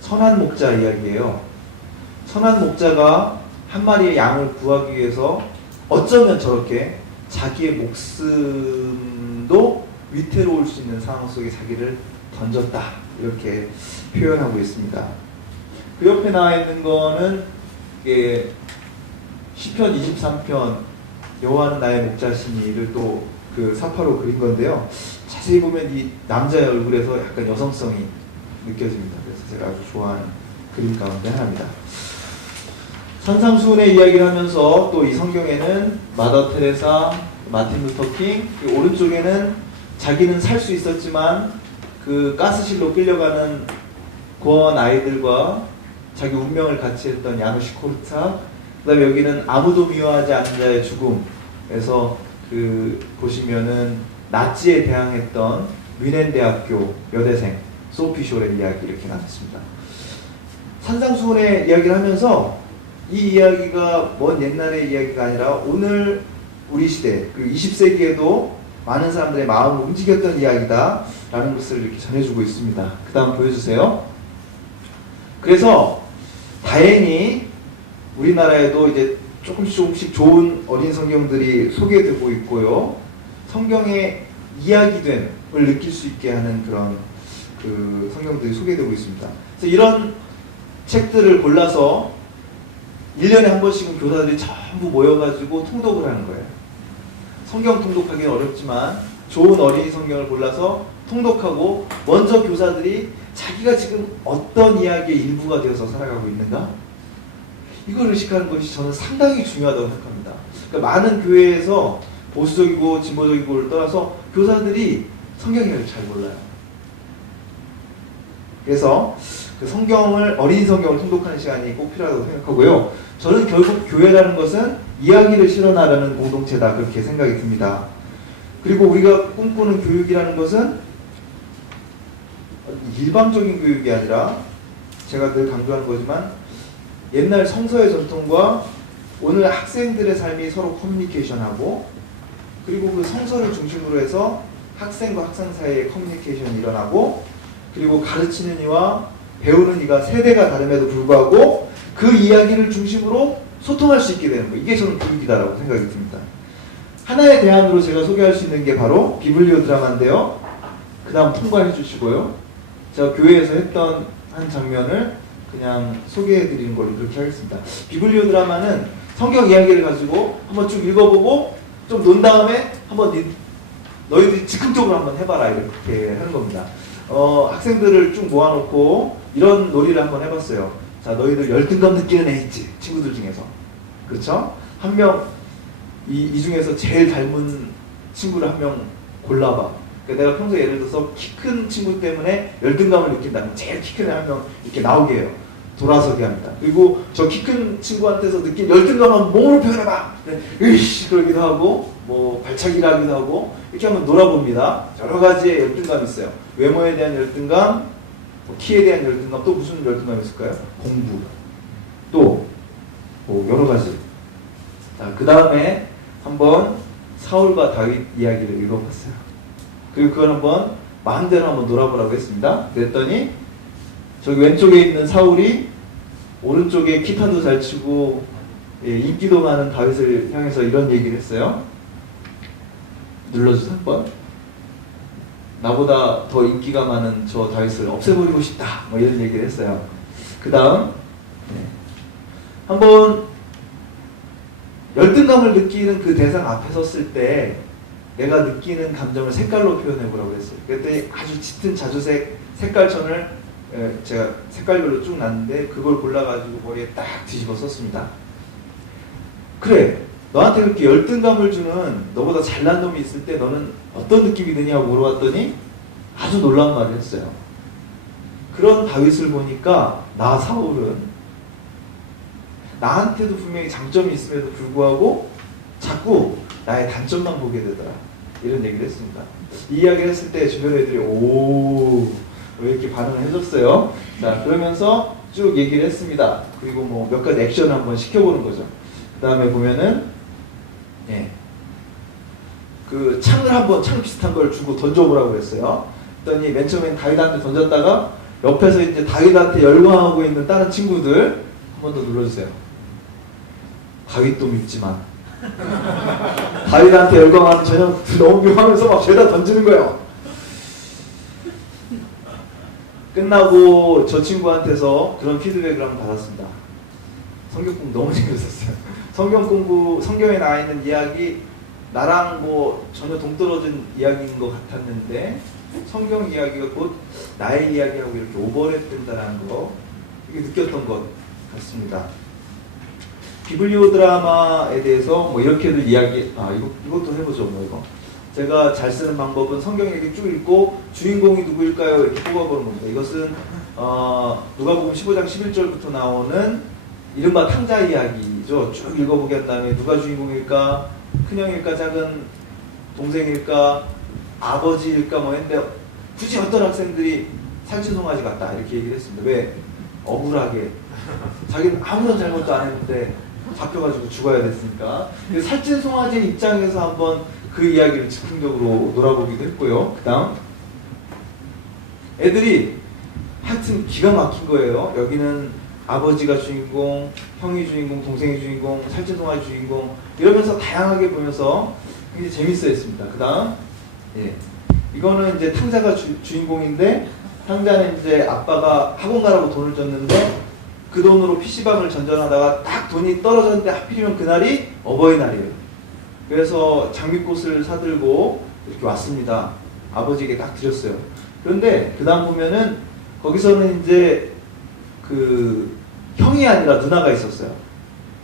선한 목자 이야기예요. 선한 목자가 한 마리의 양을 구하기 위해서 어쩌면 저렇게 자기의 목숨도 위태로울 수 있는 상황 속에 자기를 던졌다, 이렇게 표현하고 있습니다. 그 옆에 나와 있는 거는 시편 23편 여호와는 나의 목자시니를 또 그 사파로 그린 건데요. 자세히 보면 이 남자의 얼굴에서 약간 여성성이 느껴집니다. 그래서 제가 아주 좋아하는 그림 가운데 하나입니다. 산상수훈의 이야기를 하면서 또 이 성경에는 마더 테레사, 마틴 루터 킹, 그 오른쪽에는 자기는 살 수 있었지만 그 가스실로 끌려가는 고아원 아이들과 자기 운명을 같이 했던 야누시 코르차, 그 다음에 여기는 아무도 미워하지 않는 자의 죽음에서 그 보시면은 나치에 대항했던 뮌헨 대학교 여대생 소피 숄의 이야기 이렇게 나왔습니다. 산상수훈의 이야기를 하면서 이 이야기가 먼 옛날의 이야기가 아니라 오늘 우리 시대, 그리고 20세기에도 많은 사람들의 마음을 움직였던 이야기다 라는 것을 이렇게 전해주고 있습니다. 그 다음 보여주세요. 그래서 다행히 우리나라에도 이제 조금씩 좋은 어린 성경들이 소개되고 있고요. 성경의 이야기됨을 느낄 수 있게 하는 그런 그 성경들이 소개되고 있습니다. 그래서 이런 책들을 골라서 1년에 한 번씩은 교사들이 전부 모여가지고 통독을 하는 거예요. 성경 통독하기는 어렵지만 좋은 어린이 성경을 골라서 통독하고, 먼저 교사들이 자기가 지금 어떤 이야기의 일부가 되어서 살아가고 있는가, 이걸 의식하는 것이 저는 상당히 중요하다고 생각합니다. 그러니까 많은 교회에서 보수적이고 진보적이고를 떠나서 교사들이 성경 이야기를 잘 몰라요. 그래서 그 성경을, 어린이 성경을 통독하는 시간이 꼭 필요하다고 생각하고요. 저는 결국 교회라는 것은 이야기를 실어나가는 공동체다, 그렇게 생각이 듭니다. 그리고 우리가 꿈꾸는 교육이라는 것은 일방적인 교육이 아니라, 제가 늘 강조하는 거지만 옛날 성서의 전통과 오늘 학생들의 삶이 서로 커뮤니케이션하고, 그리고 그 성서를 중심으로 해서 학생과 학생 사이에 커뮤니케이션이 일어나고, 그리고 가르치는 이와 배우는 이가 세대가 다름에도 불구하고 그 이야기를 중심으로 소통할 수 있게 되는 거. 이게 저는 교육이다라고 생각이 듭니다. 하나의 대안으로 제가 소개할 수 있는 게 바로 비블리오 드라마인데요. 그 다음 통과해 주시고요. 제가 교회에서 했던 한 장면을 그냥 소개해 드리는 걸로 그렇게 하겠습니다. 비블리오 드라마는 성경 이야기를 가지고 한번 쭉 읽어보고 좀 논 다음에 한번 너희들이 즉흥적으로 한번 해봐라 이렇게 하는 겁니다. 학생들을 쭉 모아놓고 이런 놀이를 한번 해봤어요. 자, 너희들 열등감 느끼는 애 있지? 친구들 중에서. 그렇죠? 한 명, 이 중에서 제일 닮은 친구를 한 명 골라봐. 그러니까 내가 평소에 예를 들어서 키 큰 친구 때문에 열등감을 느낀다면 제일 키 큰 애 한 명 이렇게 나오게 해요. 돌아서게 합니다. 그리고 저 키 큰 친구한테서 느낀 열등감은 몸으로 표현해봐. 으이씨 그러기도 하고 뭐 발차기를 하기도 하고 이렇게 한번 놀아봅니다. 여러 가지의 열등감이 있어요. 외모에 대한 열등감, 키에 대한 열등감, 또 무슨 열등감이 있을까요? 공부, 또 뭐 여러 가지. 자, 그 다음에 한번 사울과 다윗 이야기를 읽어봤어요. 그리고 그걸 한번 마음대로 한번 놀아보라고 했습니다. 그랬더니 저기 왼쪽에 있는 사울이 오른쪽에 기타도 잘 치고 인기도 많은 다윗을 향해서 이런 얘기를 했어요. 눌러주세요 한번. 나보다 더 인기가 많은 저 다윗을 없애버리고 싶다. 뭐 이런 얘기를 했어요. 그 다음 한번 열등감을 느끼는 그 대상 앞에 섰을 때 내가 느끼는 감정을 색깔로 표현해보라고 했어요. 그랬더니 아주 짙은 자주색 색깔천을 제가 색깔별로 쭉 놨는데 그걸 골라가지고 머리에 딱 뒤집어 썼습니다. 그래, 너한테 그렇게 열등감을 주는 너보다 잘난 놈이 있을 때 너는 어떤 느낌이 드냐고 물어봤더니 아주 놀라운 말을 했어요. 그런 다윗을 보니까 나 사울은 나한테도 분명히 장점이 있음에도 불구하고 자꾸 나의 단점만 보게 되더라. 이런 얘기를 했습니다. 이 이야기를 했을 때 주변 애들이 오 왜 이렇게 반응을 해줬어요. 자, 그러면서 쭉 얘기를 했습니다. 그리고 뭐 몇 가지 액션을 한번 시켜보는 거죠. 그 다음에 보면은 그 창을 한번 창 비슷한 걸 주고 던져보라고 그랬어요. 그랬더니 맨 처음엔 다윗한테 던졌다가 옆에서 이제 다윗한테 열광하고 있는 다른 친구들 한 번 더 눌러주세요. 다윗도 믿지만 다윗한테 열광하는 저녁 너무 묘하면서 막 죄다 던지는 거예요. 끝나고 저 친구한테서 그런 피드백을 한번 받았습니다. 성경 공부 너무 재밌었어요. 성경 공부, 성경에 나와 있는 이야기 나랑 뭐 전혀 동떨어진 이야기인 것 같았는데 성경 이야기가 곧 나의 이야기하고 이렇게 오버랩된다는 거 이게 느꼈던 것 같습니다. 비블리오 드라마에 대해서 뭐 이렇게도 이야기, 이것도 해보죠. 뭐 이거 제가 잘 쓰는 방법은 성경 얘기 쭉 읽고 주인공이 누구일까요? 이렇게 뽑아보는 겁니다. 이것은 누가복음 15장 11절부터 나오는 이른바 탕자 이야기죠. 쭉 읽어보게 한 다음에 누가 주인공일까? 큰형일까? 작은 동생일까? 아버지일까? 뭐 했는데 굳이 어떤 학생들이 살찐송아지 같다 이렇게 얘기를 했습니다. 왜? 억울하게 자기는 아무런 잘못도 안 했는데 잡혀가지고 죽어야 됐으니까. 살찐송아지 입장에서 한번 그 이야기를 즉흥적으로 놀아보기도 했고요. 그 다음 애들이 하여튼 기가 막힌 거예요. 여기는 아버지가 주인공, 형이 주인공, 동생이 주인공, 살찐송아지 주인공 이러면서 다양하게 보면서 굉장히 재밌어 했습니다. 그 다음 이거는 이제 탕자가 주인공인데 탕자는 이제 아빠가 학원 가라고 돈을 줬는데 그 돈으로 PC방을 전전하다가 딱 돈이 떨어졌는데 하필이면 그날이 어버이날이에요. 그래서 장미꽃을 사들고 이렇게 왔습니다. 아버지에게 딱 드렸어요. 그런데 그 다음 보면은 거기서는 이제 그 형이 아니라 누나가 있었어요.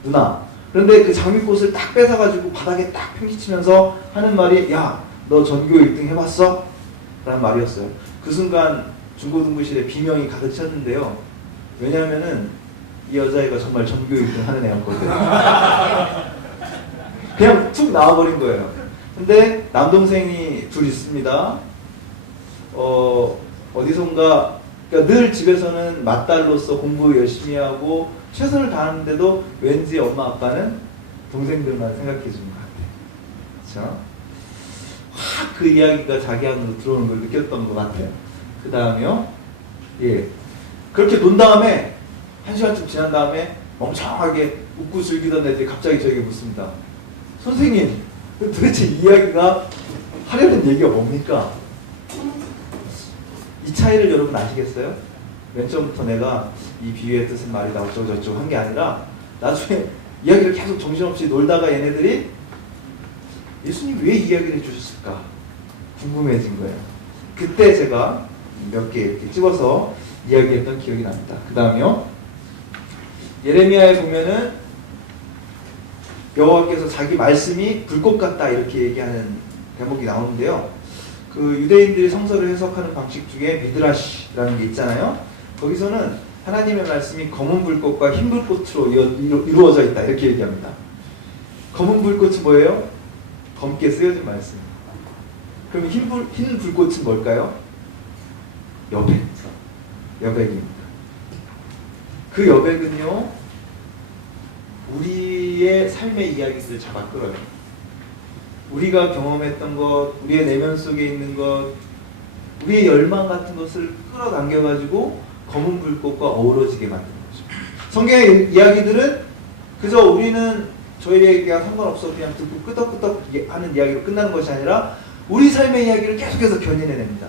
누나. 그런데 그 장미꽃을 딱 뺏어가지고 바닥에 딱 팽기치면서 하는 말이 야, 너 전교 1등 해봤어? 라는 말이었어요. 그 순간 중고등부실에 비명이 가득 찼는데요. 왜냐하면은 이 여자애가 정말 전교 1등 하는 애였거든요. 그냥 툭 나와버린 거예요. 근데 남동생이 둘 있습니다. 어디선가 그러니까 늘 집에서는 맏딸로서 공부 열심히 하고 최선을 다하는데도 왠지 엄마 아빠는 동생들만 생각해 주는 것 같아요. 그렇죠? 확 그 이야기가 자기 안으로 들어오는 걸 느꼈던 것 같아요. 그 다음에요. 예. 그렇게 논 다음에 1시간쯤 지난 다음에 멍청하게 웃고 즐기던 애들이 갑자기 저에게 묻습니다. 선생님, 도대체 이 이야기가 하려는 얘기가 뭡니까? 이 차이를 여러분 아시겠어요? 맨 처음부터 내가 이 비유의 뜻은 말이다 어쩌고저쩌고 한 게 아니라 나중에 이야기를 계속 정신없이 놀다가 얘네들이 예수님 왜 이야기를 해주셨을까 궁금해진 거예요. 그때 제가 몇 개 이렇게 집어서 이야기했던 기억이 납니다. 그 다음에요. 예레미야에 보면은 여호와께서 자기 말씀이 불꽃 같다 이렇게 얘기하는 대목이 나오는데요. 그 유대인들이 성서를 해석하는 방식 중에 미드라시라는 게 있잖아요. 거기서는 하나님의 말씀이 검은 불꽃과 흰 불꽃으로 이루어져 있다 이렇게 얘기합니다. 검은 불꽃은 뭐예요? 검게 쓰여진 말씀. 그럼 흰 불꽃은 뭘까요? 여백입니다. 그 여백은요, 우리의 삶의 이야기를 잡아 끌어요. 우리가 경험했던 것, 우리의 내면 속에 있는 것, 우리의 열망 같은 것을 끌어당겨가지고 검은 불꽃과 어우러지게 만드는 거죠. 성경의 이야기들은 그저 우리는 저희에게 상관없어 그냥 듣고 끄덕끄덕 하는 이야기로 끝나는 것이 아니라 우리 삶의 이야기를 계속해서 견인해냅니다.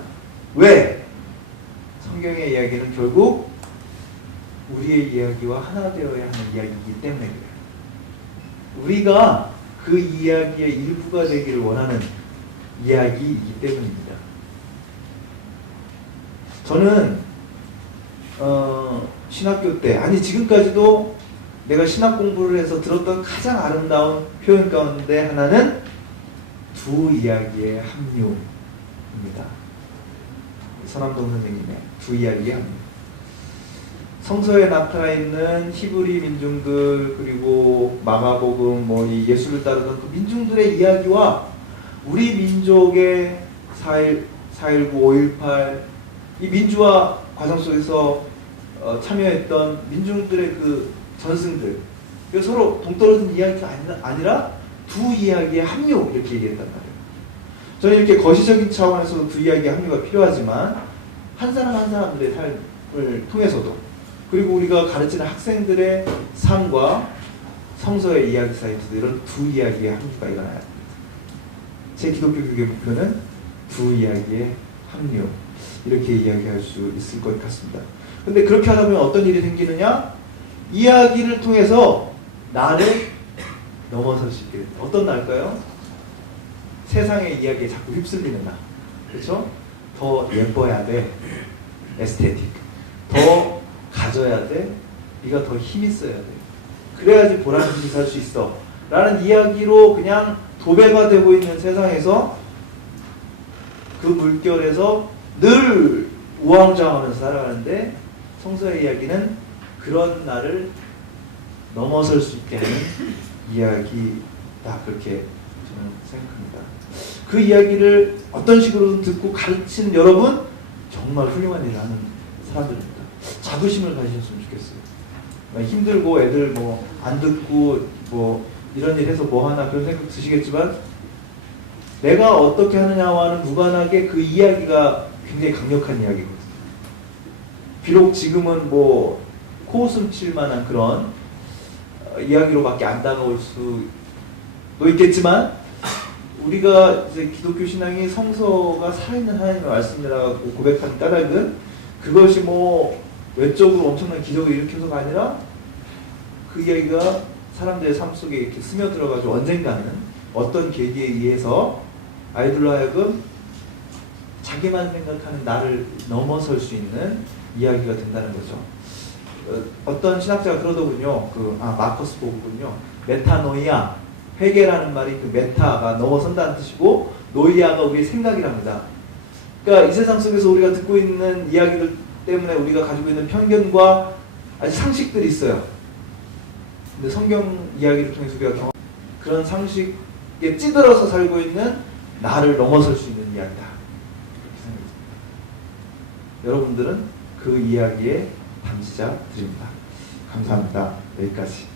왜? 성경의 이야기는 결국 우리의 이야기와 하나 되어야 하는 이야기이기 때문에 그래요. 우리가 그 이야기의 일부가 되기를 원하는 이야기이기 때문입니다. 저는 신학교 때, 아니 지금까지도 내가 신학 공부를 해서 들었던 가장 아름다운 표현 가운데 하나는 두 이야기의 합류입니다. 서남동 선생님의 두 이야기의 합류. 성서에 나타나 있는 히브리 민중들 그리고 마가복음 이 예수를 따르던 그 민중들의 이야기와 우리 민족의 4.19, 5.18 이 민주화 과정 속에서 참여했던 민중들의 그 전승들 서로 동떨어진 이야기가 아니라 두 이야기의 합류 이렇게 얘기했단 말이에요. 저는 이렇게 거시적인 차원에서도 두 이야기의 합류가 필요하지만 한 사람 한 사람들의 삶을 통해서도 그리고 우리가 가르치는 학생들의 삶과 성서의 이야기 사이에서도 이런 두 이야기의 합류가 일어나야 합니다. 제 기독교 교육의 목표는 두 이야기의 합류 이렇게 이야기할 수 있을 것 같습니다. 근데 그렇게 하다 보면 어떤 일이 생기느냐? 이야기를 통해서 나를 넘어설 수 있게 됩니다. 어떤 날까요? 세상의 이야기에 자꾸 휩쓸리는 날. 그렇죠? 더 예뻐야 돼. 에스테틱. 더 가져야 돼. 네가 더 힘 있어야 돼. 그래야지 보람있게 살 수 있어. 라는 이야기로 그냥 도배가 되고 있는 세상에서 그 물결에서 늘 우왕좌왕하면서 살아가는데 성서의 이야기는 그런 날을 넘어설 수 있게 하는 이야기다. 그렇게 저는 생각합니다. 그 이야기를 어떤 식으로든 듣고 가르치는 여러분 정말 훌륭한 일을 하는 사람들입니다. 자부심을 가지셨으면 좋겠어요. 힘들고 애들 안 듣고 이런 일 해서 하나 그런 생각 드시겠지만 내가 어떻게 하느냐와는 무관하게 그 이야기가 굉장히 강력한 이야기거든요. 비록 지금은 코웃음 칠 만한 그런 이야기로밖에 안 다가올 수도 있겠지만 우리가 이제 기독교 신앙이 성서가 살아있는 하나님의 말씀이라고 고백하는 까닭은 그것이 외적으로 엄청난 기적을 일으켜서가 아니라 그 이야기가 사람들의 삶 속에 이렇게 스며들어가지고 언젠가는 어떤 계기에 의해서 아이들로 하여금 자기만 생각하는 나를 넘어설 수 있는 이야기가 된다는 거죠. 어떤 신학자가 그러더군요. 마커스 보군요. 메타노이아, 회개라는 말이 그 메타가 넘어선다는 뜻이고 노이아가 우리의 생각이랍니다. 그러니까 이 세상 속에서 우리가 듣고 있는 이야기들 때문에 우리가 가지고 있는 편견과 아주 상식들이 있어요. 근데 성경 이야기를 통해서 우리가 그런 상식에 찌들어서 살고 있는 나를 넘어설 수 있는 이야기다. 그렇게 생각합니다. 여러분들은 그 이야기의 담지자들입니다. 감사합니다. 여기까지.